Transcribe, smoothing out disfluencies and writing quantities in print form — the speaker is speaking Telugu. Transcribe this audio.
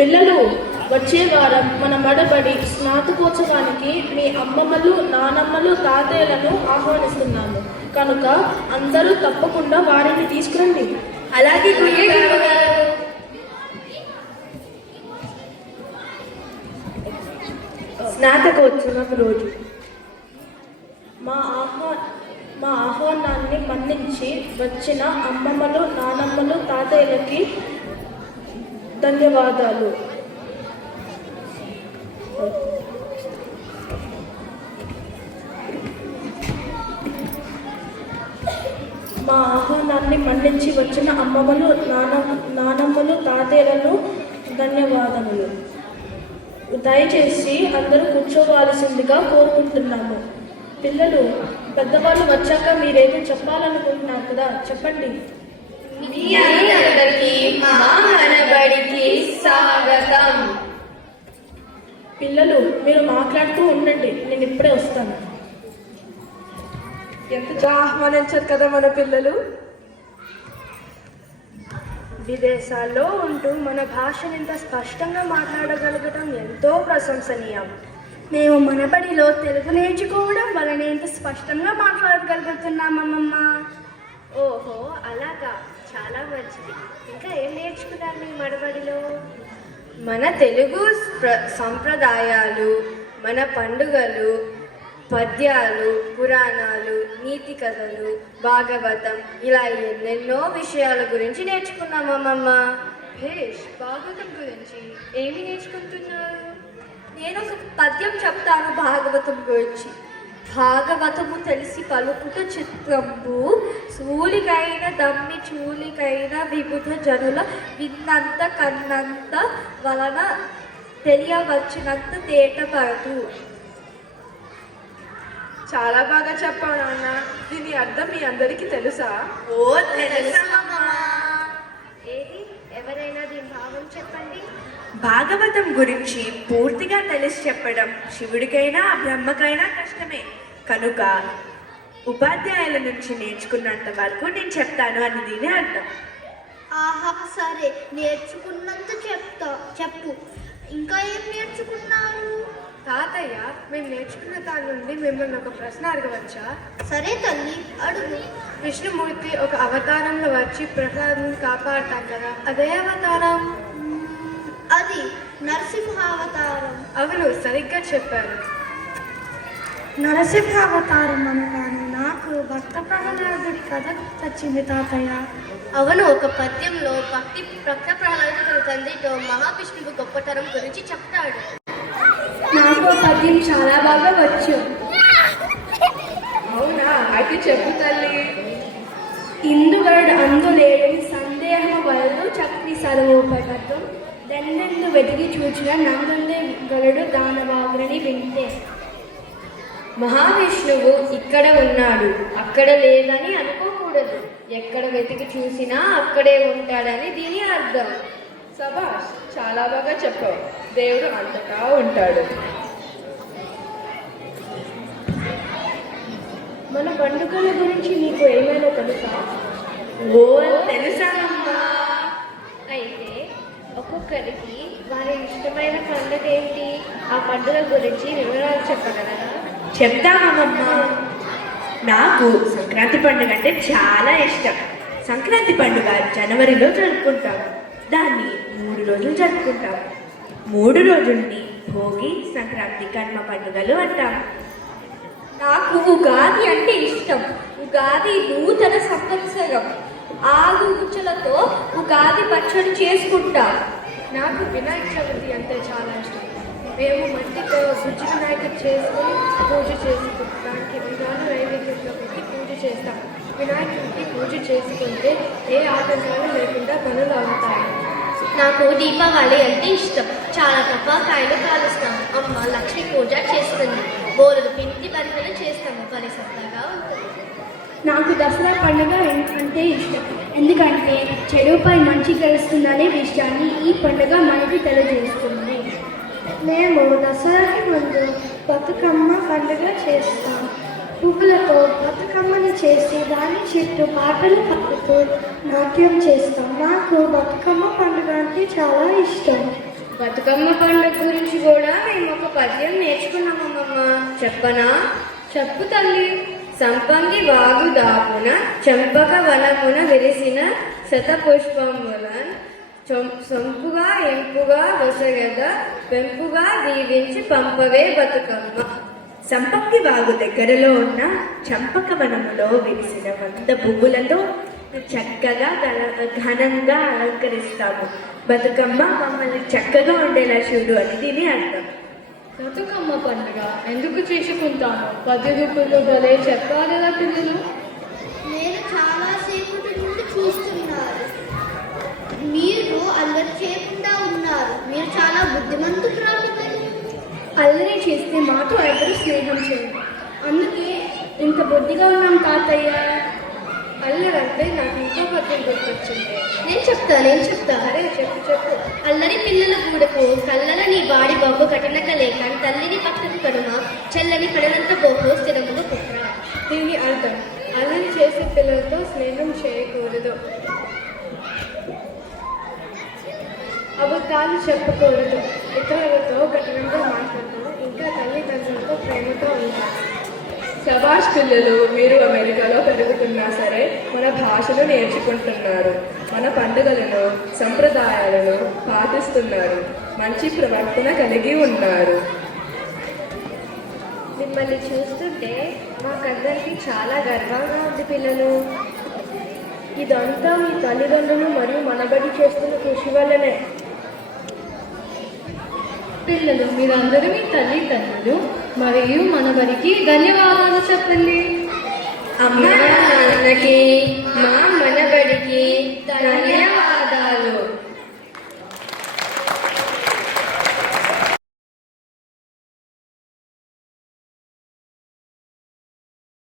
పిల్లలు, వచ్చే వారం మన బడబడి స్నాతకోత్సవానికి మీ అమ్మమ్మలు, నానమ్మలు, తాతయ్యలను ఆహ్వానిస్తున్నాము కనుక అందరూ తప్పకుండా వారిని తీసుకురండి. అలాగే స్నాతకోత్సవం రోజు మా ఆహ్వానాన్ని మన్నించి వచ్చిన అమ్మమ్మలు, నానమ్మలు, తాతయ్యలకి ధన్యవాదాలు. మా ఆహ్వానాన్ని మన్నించి వచ్చిన అమ్మమ్మలు, నానమ్మలు, తాతయ్యలను ధన్యవాదములు. దయచేసి అందరూ కూర్చోవాల్సిందిగా కోరుకుంటున్నాము. పిల్లలు, పెద్దవాళ్ళు వచ్చాక మీరేదో చెప్పాలనుకుంటున్నారు కదా, చెప్పండి. పిల్లలు, మీరు మాట్లాడుతూ ఉండండి, నేను ఇప్పుడే వస్తాను. ఎంతగా ఆహ్వానించారు కదా మన పిల్లలు. విదేశాల్లో ఉంటూ మన భాషను ఇంత స్పష్టంగా మాట్లాడగలగటం ఎంతో ప్రశంసనీయం. మేము మన బడిలో తెలుగు నేర్చుకోవడం వలన ఇంత స్పష్టంగా మాట్లాడగలుగుతున్నామమ్మమ్మ. ఓహో, అలాగా, చాలా మంచిది. ఇంకా ఏం నేర్చుకున్నారు మీ మడబడిలో? మన తెలుగు సంప్రదాయాలు, మన పండుగలు, పద్యాలు, పురాణాలు, నీతి కథలు, భాగవతం, ఇలా ఎన్నెన్నో విషయాల గురించి నేర్చుకున్నామమ్మమ్మ. భేష్, భాగవతం గురించి ఏమి నేర్చుకుంటున్నారు? నేను ఒక పద్యం చెప్తాను భాగవతం గురించి. భాగవతము తెలిసి పలుకుట చిత్రంబు, సూలికైన దమ్మి చూలికైన విబుధ జనుల విన్నంత కన్నంత వలన తెలియవచ్చినంత తేటపడదు. చాలా బాగా చెప్పావు నాన్న. దీని అర్థం మీ అందరికీ తెలుసా? ఓ తెలుసమ్మా. ఏది, ఎవరైనా దీని భావం చెప్పండి. భాగవతం గురించి పూర్తిగా తెలిసి చెప్పడం శివుడికైనా బ్రహ్మకైనా కష్టమే కనుక ఉపాధ్యాయుల నుంచి నేర్చుకున్నంత వరకు నేను చెప్తాను అని దీని అర్థం. ఆహా, సరే, నేర్చుకున్నంత చెప్పు. ఇంకా ఏం నేర్చుకున్నారు? తాతయ్య, మేము నేర్చుకున్న దాని నుండి మిమ్మల్ని ఒక ప్రశ్న అడగవచ్చా? సరే తల్లి, అడుగు. విష్ణుమూర్తి ఒక అవతారంలో వచ్చి ప్రహ్లాదుని కాపాడతాం కదా, అదే అవతారం? అది నరసింహావతారం. అవును, సరిగ్గా చెప్పారు. నరసింహావతారం అనగానే నాకు భక్త ప్రహ్లాదుడి కథ గుర్తొచ్చింది తాతయ్య. అవును, ఒక పద్యంలో భక్త ప్రహ్లాదుడి తండ్రితో మహావిష్ణువు గొప్పతనం గురించి చెప్తాడు. నాకు పద్యం చాలా బాగా వచ్చు. అవునా, అయితే చెప్పు తల్లి. ఇందుగడు అందులేని సందేహం వలదు చక్రి సర్వోపగతం, దెందెందు వెతికి చూచిన నందుండే గలడు దానవాగ్రని వింటే. మహావిష్ణువు ఇక్కడ ఉన్నాడు, అక్కడ లేదని అనుకోకూడదు. ఎక్కడ వెతికి చూసినా అక్కడే ఉంటాడని దీని అర్థం. సబాష్, చాలా బాగా చెప్పావు. దేవుడు అంతటా ఉంటాడు. మన పండుగల గురించి మీకు ఏమైనా తెలుసా? ఓ తెలుసానమ్మా. అయితే ఒక్కొక్కరికి వారి ఇష్టమైన పండుగ ఏంటి? ఆ పండుగ గురించి వివరాలు చెప్పగలరా? చెప్తామమ్మా. నాకు సంక్రాంతి పండుగ అంటే చాలా ఇష్టం. సంక్రాంతి పండుగ జనవరిలో జరుపుకుంటాం. దాన్ని 3 రోజులు జరుపుకుంటాం. 3 రోజుల్ని భోగి, సంక్రాంతి, కనుమ పండుగలు అంటాం. నాకు ఉగాది అంటే ఇష్టం. ఉగాది నూతన సంవత్సరం. ఆలు రుచులతో ఉగాది పచ్చడి చేసుకుంటాం. నాకు వినాయక చవితి అంటే చాలా ఇష్టం. మేము మట్టితో గుజ్జు వినాయకుడు చేసుకొని పూజ చేసుకుంటాం. దానికి విధానం నైవేద్యంలో పెట్టి పూజ చేస్తాం. వినాయకుడికి పూజ చేసుకుంటే ఏ ఆటంకాలు లేకుండా పనులు అవుతాయి. నాకు దీపావళి అంటే ఇష్టం. చాలా టపాకాయలు కాలుస్తాము. అమ్మ లక్ష్మీ పూజ చేస్తుంది. బోరులు పిండి బంధలు చేస్తాము. పరిశుభ్రంగా ఉంటుంది. నాకు దసరా పండుగ అంటే ఇష్టం. ఎందుకంటే చెడుపై మంచి గెలుస్తుందనే విషయాన్ని ఈ పండుగ మనకి తెలియజేస్తుంది. మేము దసరాకి ముందు బతుకమ్మ పండుగ చేస్తాం. పువ్వులతో బతుకమ్మని చేసి దాని చుట్టూ పాటలు పాడుతూ నాట్యం చేస్తాం. నాకు బతుకమ్మ పండుగ అంటే చాలా ఇష్టం. బతుకమ్మ పండుగ గురించి కూడా మేము ఒక పద్యం నేర్చుకున్నామమ్మమ్మ. చెప్పనా? చెప్పు తల్లి. సంపంగి వాగు దాపున చంపక వనమున విరిసిన శతపుష్పముల సొంపుగా ఎంపుగా వసగద పెంపుగా దీవించి పంపవే బతుకమ్మ. సంపంగి వాగు దగ్గరలో ఉన్న చంపక వనములో విరిసిన 100 పువ్వులతో చక్కగా ఘనంగా అలంకరిస్తాము. బతుకమ్మ మమ్మల్ని చక్కగా ఉండేలా చూడు అని దీని అర్థం. బతుకమ్మ పండుగ ఎందుకు చేసుకుంటాను? 10 రూపాయలు భలే చెప్పాలి కదా పిల్లలు. నేను చాలాసేపటి నుండి చూస్తున్నారు. మీరు అల్లరి చేయకుండా ఉన్నారు. మీరు చాలా బుద్ధిమంతులు పిల్లలు. అల్లరి చేస్తే మాతో ఎవరు స్నేహం చేయరు. అందుకే ఇంత బుద్ధిగా ఉన్నాం తాతయ్య. అల్లరంటే నాకు ఇంకో పద్యం గుర్తొచ్చింది. నేను చెప్తా. అరే చెప్పు. అల్లరి పిల్లల గూడకు కల్లల నీ బాడి బాబు కఠినక లేక తల్లిని పక్కన కడుమ చెల్లని పడనంత బోహో స్థిరముగా పుట్ర. దీని అర్థం అల్లరి చేసే పిల్లలతో స్నేహం చేయకూడదు, అబద్ధాలు చెప్పకూడదు, ఇతరులతో కఠినంగా మాట్లాడదు, ఇంకా తల్లిదండ్రులతో ప్రేమతో ఉండాలి. శభాష్ పిల్లలు, మీరు అమెరికాలో పెరుగుతున్నా సరే మన భాషను నేర్చుకుంటున్నారు, మన పండుగలను సంప్రదాయాలను పాటిస్తున్నారు, మంచి ప్రవర్తన కలిగి ఉన్నారు. మిమ్మల్ని చూస్తుంటే మాకందరికీ చాలా గర్వంగా ఉంది పిల్లలు. ఇదంతా మీ తల్లిదండ్రులు మరియు మనబడి చేస్తున్న కృషి వల్లనే. పిల్లలు, మీరందరూ మీ తల్లిదండ్రులు మరియు మనబడికి ధన్యవాదాలు చెప్పండి. అమ్మ నాన్నకి మా మనబడికి ధన్యవాదాలు.